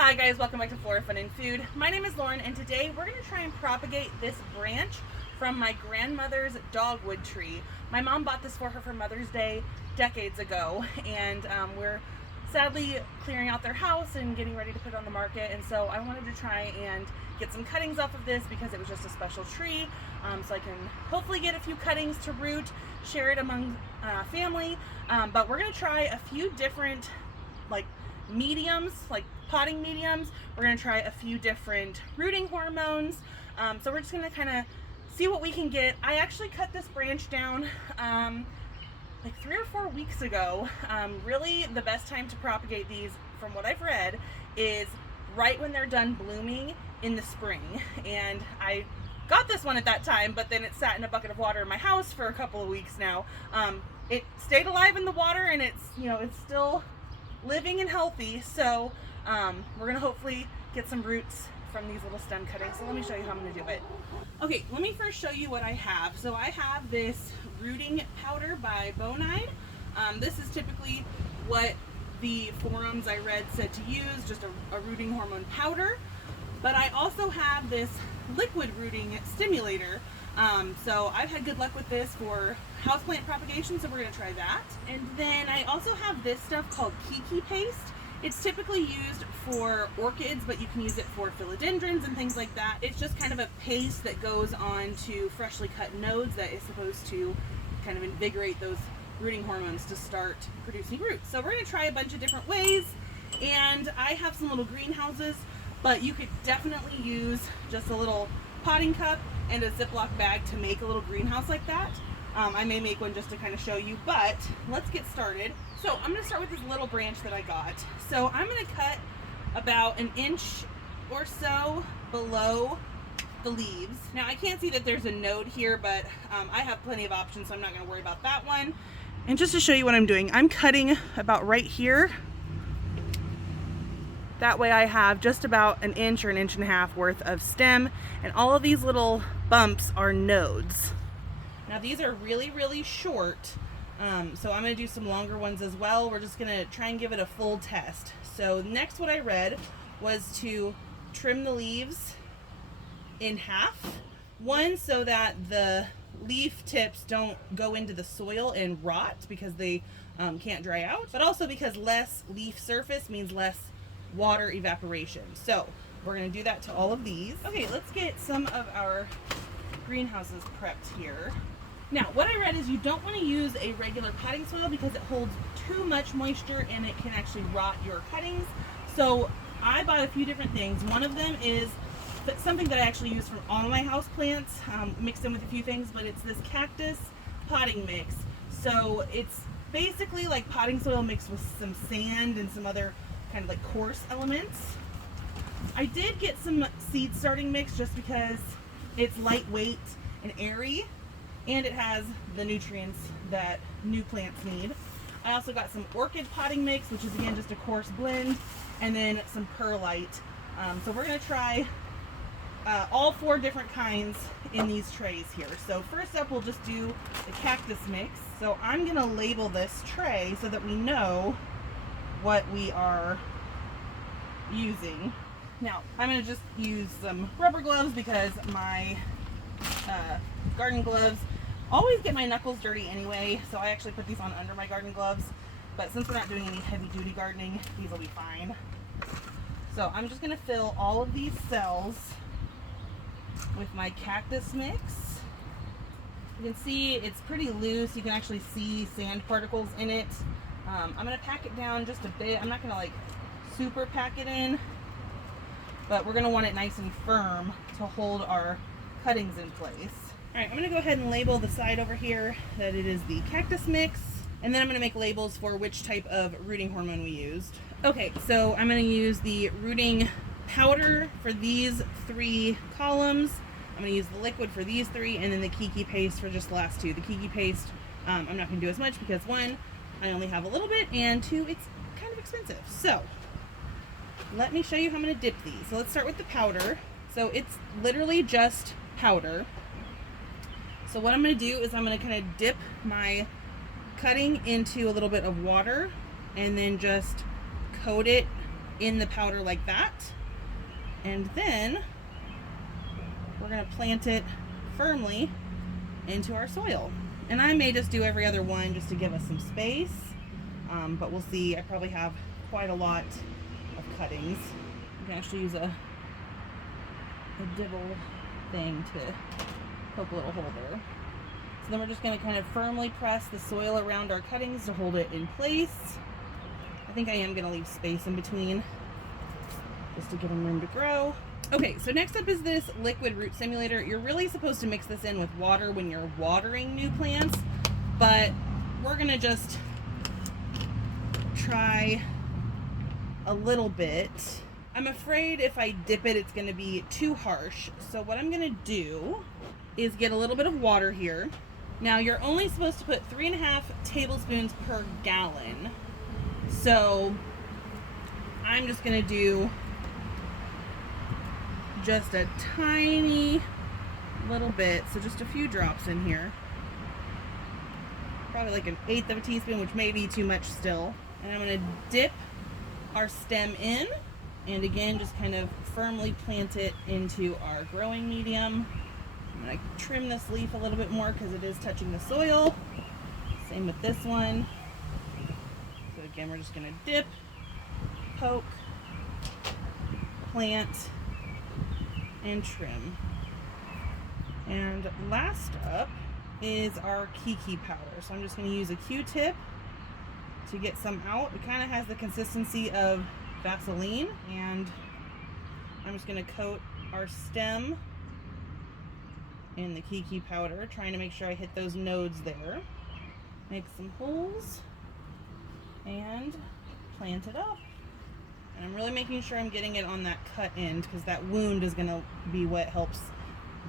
Hi guys, welcome back to Flora Fun and Food. My name is Lauren and today we're going to try and propagate this branch from my grandmother's dogwood tree. My mom bought this for her for Mother's Day decades ago, and we're sadly clearing out their house and getting ready to put it on the market, and so I wanted to try and get some cuttings off of this because it was just a special tree, so I can hopefully get a few cuttings to root, share it among family, but we're going to try a few different mediums, like potting mediums. We're going to try a few different rooting hormones, so we're just going to kind of see what we can get. I actually cut this branch down like 3 or 4 weeks ago. Really the best time to propagate these, from what I've read, is right when they're done blooming in the spring, and I got this one at that time, but then it sat in a bucket of water in my house for a couple of weeks now. It stayed alive in the water, and it's still living and healthy, so we're gonna hopefully get some roots from these little stem cuttings. So let me show you how I'm gonna do it. Okay, let me first show you what I have. So I have this rooting powder by Bonide. This is typically what the forums I read said to use, just a rooting hormone powder. But I also have this liquid rooting stimulator. So I've had good luck with this for houseplant propagation, so we're going to try that. And then I also have this stuff called Keiki Paste. It's typically used for orchids, but you can use it for philodendrons and things like that. It's just kind of a paste that goes on to freshly cut nodes that is supposed to kind of invigorate those rooting hormones to start producing roots. So we're going to try a bunch of different ways, and I have some little greenhouses, but you could definitely use just a little potting cup and a Ziploc bag to make a little greenhouse like that. I may make one just to kind of show you, but let's get started. So I'm going to start with this little branch that I got. So I'm going to cut about 1 inch or so below the leaves. Now I can't see that there's a node here, but I have plenty of options, so I'm not going to worry about that one. And just to show you what I'm doing, I'm cutting about right here. That way I have just about 1 inch or 1.5 inches worth of stem, and all of these little bumps are nodes. Now these are really, really short, so I'm going to do some longer ones as well. We're just going to try and give it a full test. So next, what I read was to trim the leaves in half. One, so that the leaf tips don't go into the soil and rot because they can't dry out, but also because less leaf surface means less water evaporation. So we're going to do that to all of these. Okay, let's get some of our greenhouses prepped here. Now, what I read is you don't want to use a regular potting soil because it holds too much moisture and it can actually rot your cuttings. So I bought a few different things. One of them is something that I actually use for all of my house plants, mixed in with a few things, but it's this cactus potting mix. So it's basically like potting soil mixed with some sand and some other kind of like coarse elements. I did get some seed starting mix just because it's lightweight and airy, and it has the nutrients that new plants need. I also got some orchid potting mix, which is again just a coarse blend, and then some perlite. So we're going to try all 4 different kinds in these trays here. So first up, we'll just do the cactus mix. So I'm going to label this tray so that we know what we are using. Now I'm going to just use some rubber gloves because my garden gloves always get my knuckles dirty anyway, so I actually put these on under my garden gloves, but since we're not doing any heavy duty gardening, these will be fine. So I'm just going to fill all of these cells with my cactus mix. You can see it's pretty loose. You can actually see sand particles in it. I'm going to pack it down just a bit. I'm not going to like super pack it in, but we're going to want it nice and firm to hold our cuttings in place. Alright, I'm going to go ahead and label the side over here that it is the cactus mix, and then I'm going to make labels for which type of rooting hormone we used. Okay, so I'm going to use the rooting powder for these 3 columns. I'm going to use the liquid for these 3, and then the Keiki Paste for just the last 2. The Keiki Paste, I'm not going to do as much because 1, I only have a little bit, and 2, it's kind of expensive. So let me show you how I'm going to dip these. So let's start with the powder. So it's literally just powder. So what I'm going to do is I'm going to kind of dip my cutting into a little bit of water and then just coat it in the powder like that. And then we're gonna plant it firmly into our soil. And I may just do every other one just to give us some space, but we'll see. I probably have quite a lot of cuttings. You can actually use a dibble thing to poke a little hole there. So then we're just going to kind of firmly press the soil around our cuttings to hold it in place. I think I am going to leave space in between just to give them room to grow. Okay, so next up is this liquid root stimulator. You're really supposed to mix this in with water when you're watering new plants, but we're going to just try a little bit. I'm afraid if I dip it, it's going to be too harsh. So what I'm going to do is get a little bit of water here. Now you're only supposed to put 3.5 tablespoons per gallon. So I'm just going to do just a tiny little bit. So just a few drops in here. Probably like 1/8 of a teaspoon, which may be too much still. And I'm going to dip our stem in. And again, just kind of firmly plant it into our growing medium. I'm going to trim this leaf a little bit more because it is touching the soil. Same with this one. So again, we're just going to dip, poke, plant, and trim. And last up is our Keiki powder. So I'm just going to use a Q-tip to get some out. It kind of has the consistency of Vaseline, and I'm just going to coat our stem in the Keiki powder, trying to make sure I hit those nodes there. Make some holes and plant it up. And I'm really making sure I'm getting it on that cut end, because that wound is going to be what helps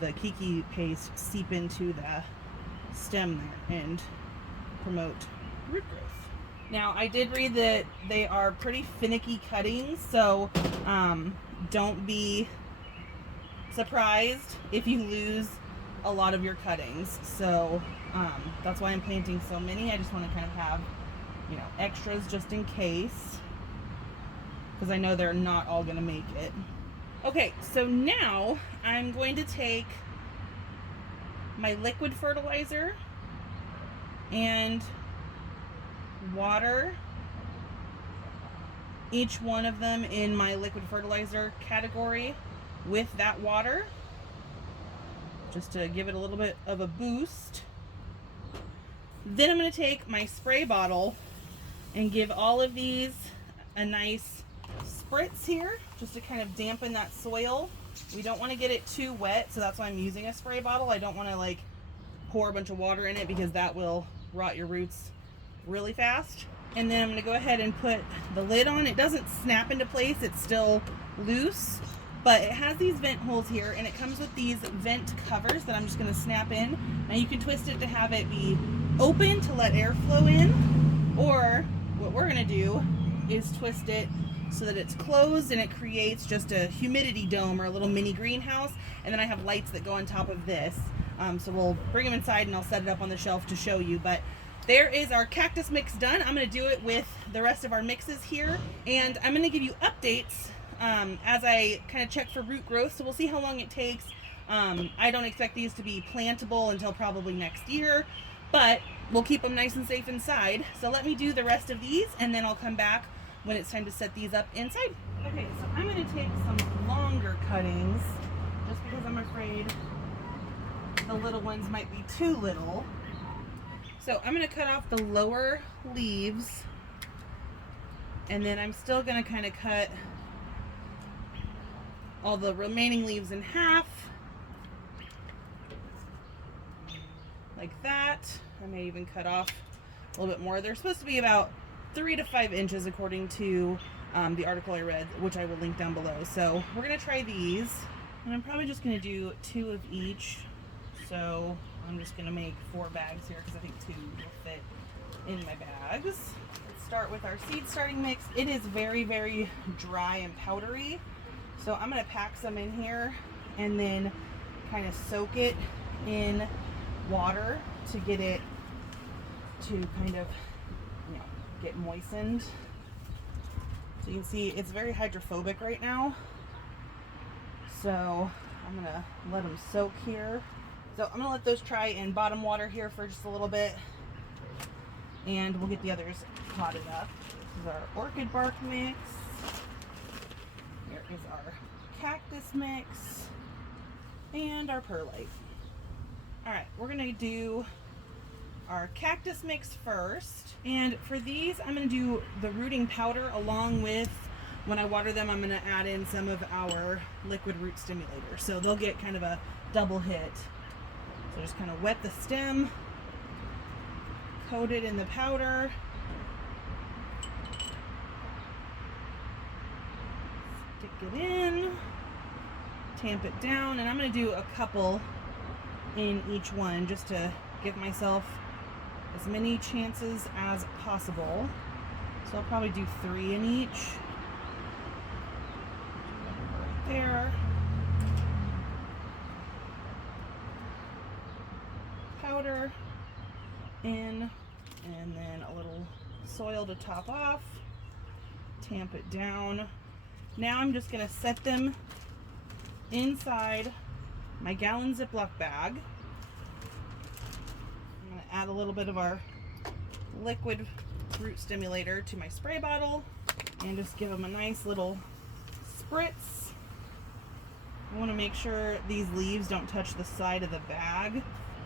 the Keiki paste seep into the stem there and promote root growth. Now, I did read that they are pretty finicky cuttings, so don't be surprised if you lose a lot of your cuttings. So that's why I'm planting so many. I just want to kind of have, you know, extras just in case, because I know they're not all going to make it. Okay, so now I'm going to take my liquid fertilizer and water each one of them in my liquid fertilizer category with that water, just to give it a little bit of a boost. Then I'm going to take my spray bottle and give all of these a nice spritz here, just to kind of dampen that soil. We don't want to get it too wet, so that's why I'm using a spray bottle. I don't want to like pour a bunch of water in it, because that will rot your roots really fast. And then I'm going to go ahead and put the lid on. It doesn't snap into place, it's still loose, but it has these vent holes here, and it comes with these vent covers that I'm just going to snap in. Now you can twist it to have it be open to let air flow in, or what we're going to do is twist it so that it's closed and it creates just a humidity dome or a little mini greenhouse. And then I have lights that go on top of this, so we'll bring them inside and I'll set it up on the shelf to show you. But there is our cactus mix done. I'm going to do it with the rest of our mixes here, and I'm going to give you updates as I kind of check for root growth. So we'll see how long it takes. I don't expect these to be plantable until probably next year, but we'll keep them nice and safe inside. So let me do the rest of these, and then I'll come back when it's time to set these up inside. Okay, so I'm going to take some longer cuttings, just because I'm afraid the little ones might be too little. So I'm going to cut off the lower leaves, and then I'm still going to kind of cut all the remaining leaves in half, like that. I may even cut off a little bit more. They're supposed to be about 3 to 5 inches according to the article I read, which I will link down below. So we're going to try these, and I'm probably just going to do 2 of each. So I'm just going to make 4 bags here, because I think 2 will fit in my bags. Let's start with our seed starting mix. It is very, very dry and powdery. So I'm going to pack some in here and then kind of soak it in water to get it to kind of, you know, get moistened. So So you can see it's very hydrophobic right now. So I'm gonna let them soak here. So I'm gonna let those try in bottom water here for just a little bit, and we'll get the others potted up. This is our orchid bark mix. Here is our cactus mix and our perlite. All right, we're gonna do our cactus mix first. And for these, I'm gonna do the rooting powder along with, when I water them, I'm gonna add in some of our liquid root stimulator. So they'll get kind of a double hit. So just kind of wet the stem, coat it in the powder, stick it in, tamp it down, and I'm going to do a couple in each one just to give myself as many chances as possible. So I'll probably do 3 in each. Right there. Powder in, and then a little soil to top off, tamp it down. Now I'm just going to set them inside my gallon Ziploc bag. I'm going to add a little bit of our liquid root stimulator to my spray bottle and just give them a nice little spritz. I want to make sure these leaves don't touch the side of the bag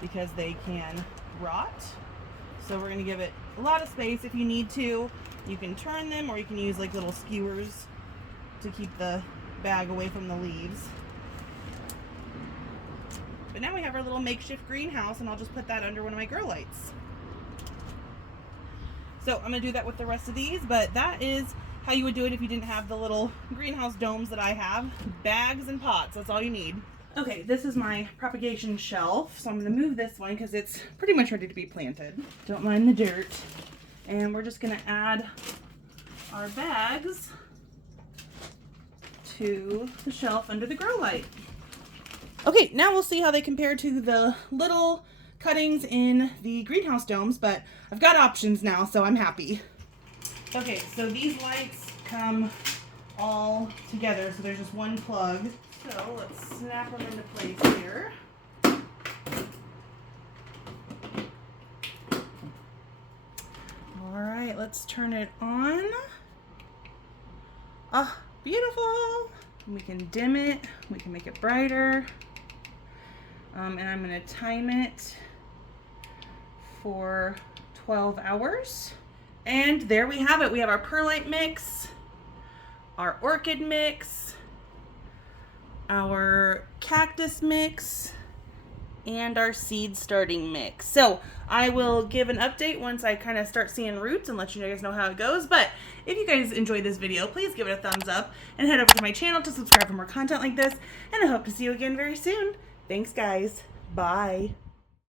because they can rot. So we're going to give it a lot of space. If you need to, you can turn them, or you can use like little skewers to keep the bag away from the leaves. But now we have our little makeshift greenhouse, and I'll just put that under one of my grow lights. So I'm going to do that with the rest of these, but that is how you would do it if you didn't have the little greenhouse domes that I have. Bags and pots, that's all you need. Okay, this is my propagation shelf, so I'm going to move this one because it's pretty much ready to be planted. Don't mind the dirt. And we're just going to add our bags to the shelf under the grow light. Okay, now we'll see how they compare to the little cuttings in the greenhouse domes, but I've got options now, so I'm happy. Okay, so these lights come all together, so there's just one plug. So let's snap them into place here. All right, let's turn it on. Ah, beautiful. We can dim it, we can make it brighter. And I'm gonna time it for 12 hours. And there we have it. We have our perlite mix, our orchid mix, our cactus mix, and our seed starting mix. So I will give an update once I kind of start seeing roots and let you guys know how it goes. But if you guys enjoyed this video, please give it a thumbs up and head over to my channel to subscribe for more content like this. And I hope to see you again very soon. Thanks, guys. Bye.